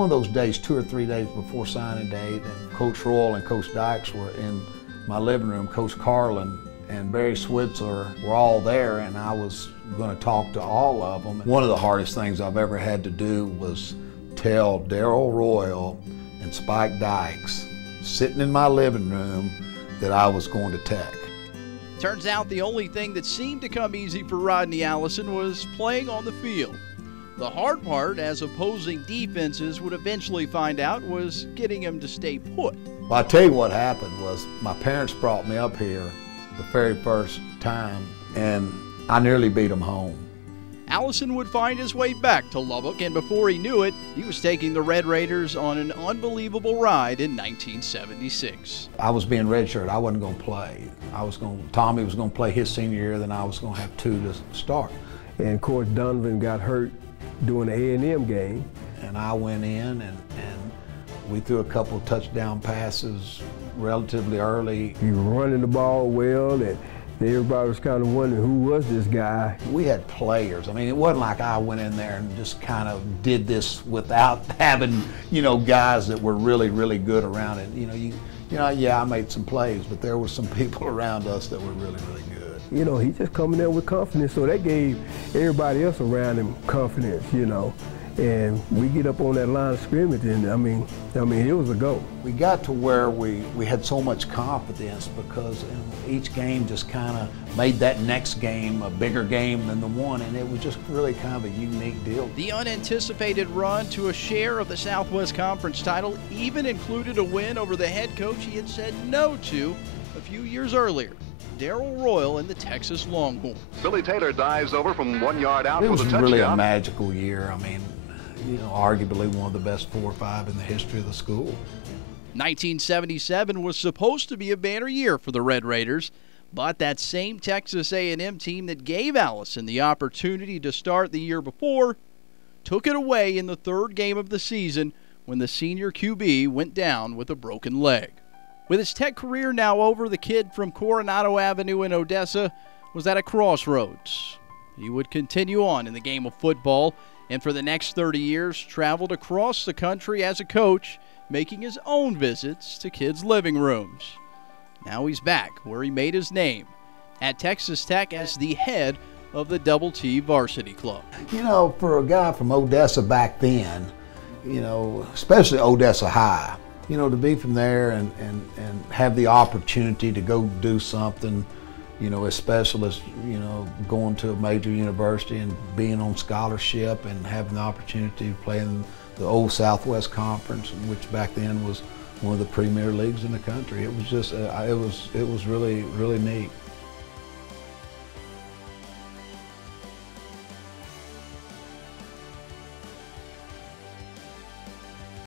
One of those days, 2 or 3 days before signing day, and Coach Royal and Coach Dykes were in my living room. Coach Carlin and Barry Switzer were all there, and I was going to talk to all of them. One of the hardest things I've ever had to do was tell Darrell Royal and Spike Dykes, sitting in my living room, that I was going to Tech. Turns out the only thing that seemed to come easy for Rodney Allison was playing on the field. The hard part, as opposing defenses would eventually find out, was getting him to stay put. Well, I'll tell you what happened was my parents brought me up here the very first time, and I nearly beat them home. Allison would find his way back to Lubbock, and before he knew it, he was taking the Red Raiders on an unbelievable ride in 1976. I was being redshirted. I wasn't going to play. Tommy was going to play his senior year, then I was going to have 2 to start. And Coach Donovan got hurt during the A&M game. And I went in, and we threw a couple of touchdown passes relatively early. He was running the ball well, and everybody was kind of wondering who was this guy. We had players. I mean, it wasn't like I went in there and just kind of did this without having, guys that were really, really good around it. Yeah, I made some plays, but there were some people around us that were really, really good. He just coming there with confidence, so that gave everybody else around him confidence, And we get up on that line of scrimmage, and I mean, it was a go. We got to where we had so much confidence because each game just kind of made that next game a bigger game than the one, and it was just really kind of a unique deal. The unanticipated run to a share of the Southwest Conference title even included a win over the head coach he had said no to a few years earlier, Darrell Royal and the Texas Longhorns. Billy Taylor dives over from 1 yard out with a touchdown. It was really a magical year. I mean, arguably one of the best 4 or 5 in the history of the school. 1977 was supposed to be a banner year for the Red Raiders, but that same Texas A&M team that gave Allison the opportunity to start the year before took it away in the 3rd game of the season when the senior QB went down with a broken leg. With his Tech career now over, the kid from Coronado Avenue in Odessa was at a crossroads. He would continue on in the game of football, and for the next 30 years traveled across the country as a coach, making his own visits to kids' living rooms. Now he's back where he made his name, at Texas Tech as the head of the Double T Varsity Club. For a guy from Odessa back then, especially Odessa High, to be from there and have the opportunity to go do something, as specialists, going to a major university and being on scholarship and having the opportunity to play in the old Southwest Conference, which back then was one of the premier leagues in the country. It was just, it was really, really neat.